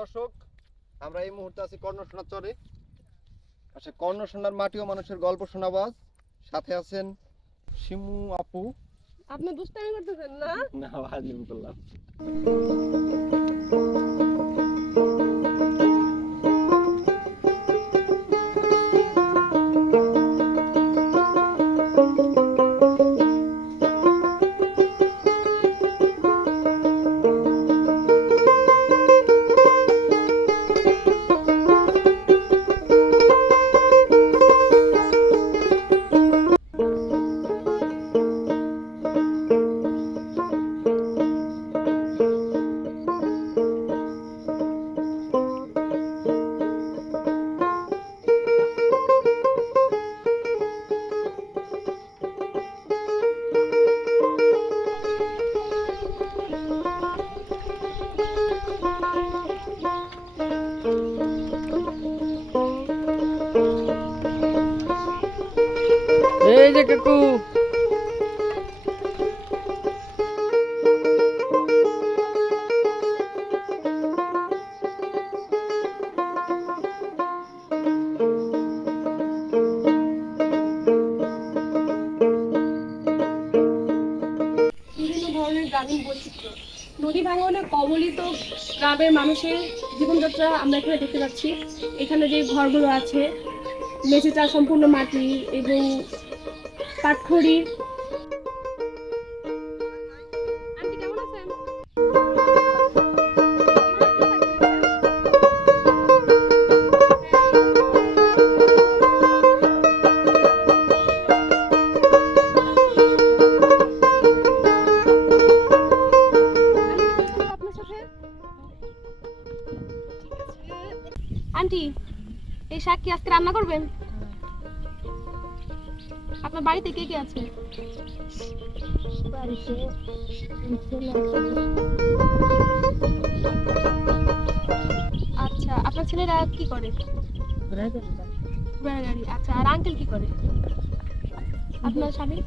দর্শক, আমরা এই মুহূর্তে আছি কর্ণসোনার চরে। আচ্ছা কর্ণসোনার মাটি ও মানুষের গল্প শোনাবো আজ। সাথে আছেন শিমু আপু। আপনি দুষ্টামি করতেছেন না? না হাজিম করলাম ধরনের গ্রামীণ বৈচিত্র্য। নদী ভাঙনে কবলিত গ্রামের মানুষের জীবনযাত্রা আমরা এখানে দেখতে পাচ্ছি। এখানে যে ঘরগুলো আছে, মেঝেটা সম্পূর্ণ মাটি এবং পাটখড়ি। আন্টি এই শাক কি আজকে রান্না করবেন? আপনার বাড়িতে কে কে আছে? আচ্ছা আপনার ছেলেরা কি করে? গাড়ি আচ্ছা আর আঙ্কেল কি করে? আপনার স্বামী?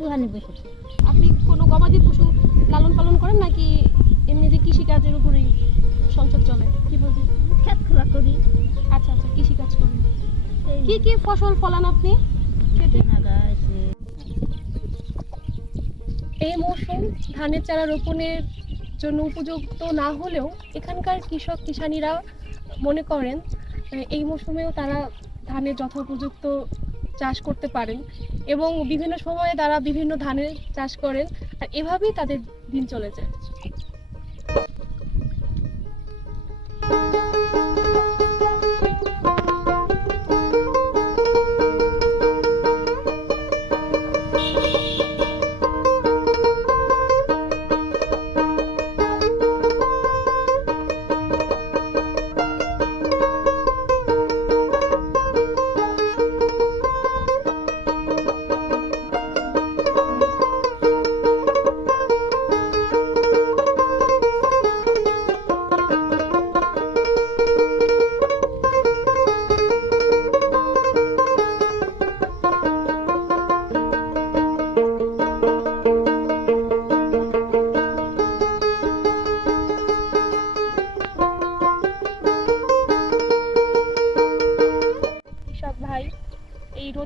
দোকানে বসেছে আপনি কোনো গবাদি পশু লালন পালন করেন নাকি এমনি যে কৃষি কাজের উপরেই সংসার চলে? কি বলছি খেত খোলা করি। আচ্ছা আচ্ছা কৃষি কাজ করেন কি কি ফসল ফলান আপনি? এই মৌসুম ধানের চারা রোপণের জন্য উপযুক্ত না হলেও এখানকার কৃষক কিষানিরা মনে করেন এই মৌসুমেও তারা ধানের যথোপযুক্ত চাষ করতে পারেন এবং বিভিন্ন সময়ে তারা বিভিন্ন ধানের চাষ করেন আর এভাবেই তাদের দিন চলে যায়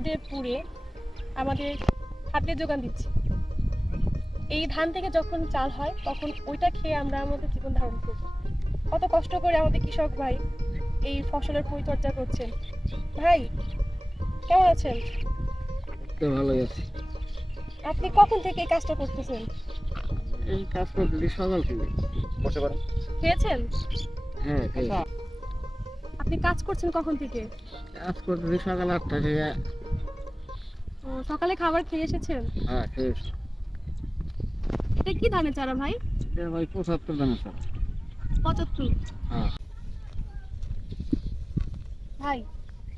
রোদে পুড়ে আমাদের খাদ্যের যোগান দিচ্ছে। এই ধান থেকে যখন চাল হয় তখন ওইটা খেয়ে আমরা আমাদের জীবন ধারণ করি কত কষ্ট করে আমাদের কৃষক ভাই এই ফসলের পরিচর্যা করছেন। ভাই কেমন আছেন? তো ভালোই আছে। আপনি কখন থেকে এই কাজটা করতেছেন? এই কাজ করতে সকাল থেকে। বসে পারেন খেয়েছেন? হ্যাঁ। আপনি কাজ করছেন কখন থেকে? কাজ করতে সকাল আটটা থেকে। ও, সকালে খাবার খেয়ে এসেছেন? হ্যাঁ এটা কি ধানের চারা ভাই? এটা ভাই পঁচাত্তর দাম স্যার পঁচাত্তর? হ্যাঁ। ভাই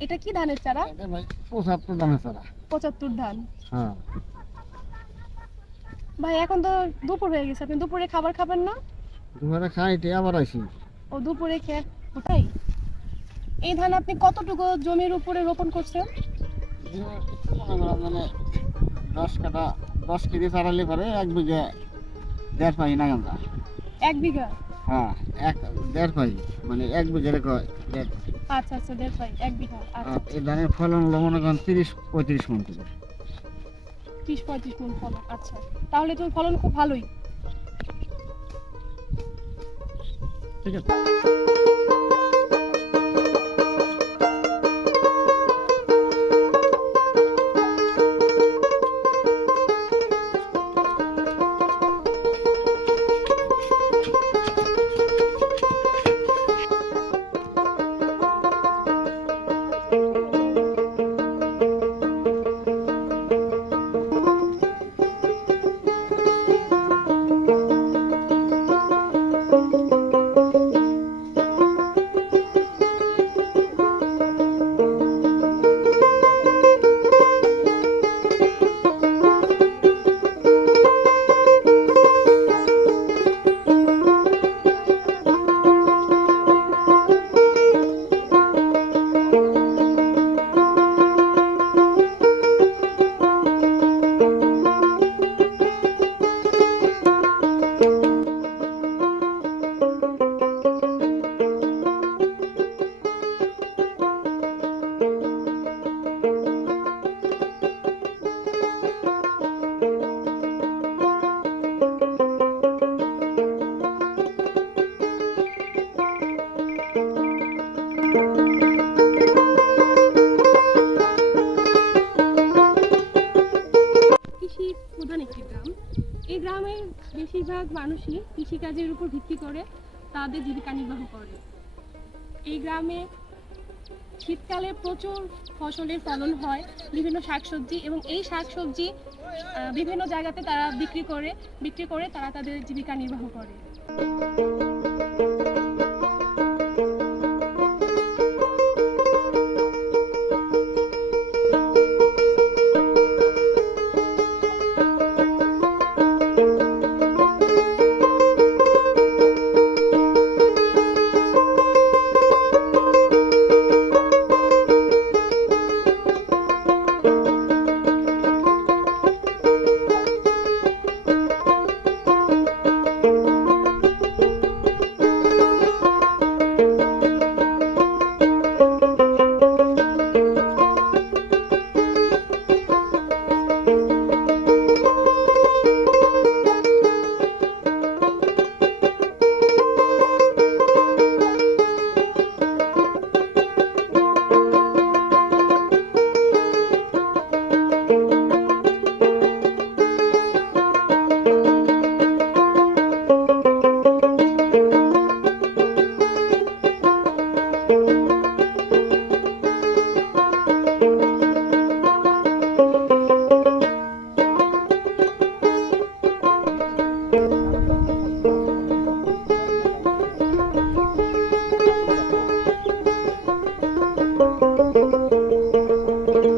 এটা কি ধানের চারা? এটা ভাই পঁচাত্তর দামের চারা। পঁচাত্তর ধান? হ্যাঁ। ভাই এখন তো দুপুর হয়ে গেছে। আপনি দুপুরে খাবার খাবেন না? দুপুরে খাইতে আবার আইসি ও দুপুরে খেয়ে ওটাই এই ধান আপনি কতটুকু জমির উপরে রোপণ করছেন? মানে দশ কাটা দশ কেজি চারালে পরে এক বিঘে দেড় পাই না গান্দা এক বিঘা? হ্যাঁ এক দেড় পাই মানে এক বিঘে দেড়। আচ্ছা আচ্ছা দেড় ভাই এক বিঘা আচ্ছা। আর এই ধানের ফলন হলো মনে করেন তিরিশ পঁয়ত্রিশ মন করে। ত্রিশ পঁয়ত্রিশ মন ফলন আচ্ছা। তাহলে তো ফলন খুব ভালোই। ঠিক আছে। এই গ্রামের বেশিরভাগ মানুষই কৃষিকাজের উপর ভিত্তি করে তাদের জীবিকা নির্বাহ করে। এই গ্রামে শীতকালে প্রচুর ফসলের ফলন হয়, বিভিন্ন শাকসবজি এবং এই শাকসবজি বিভিন্ন জায়গাতে তারা বিক্রি করে বিক্রি করে তারা তাদের জীবিকা নির্বাহ করে।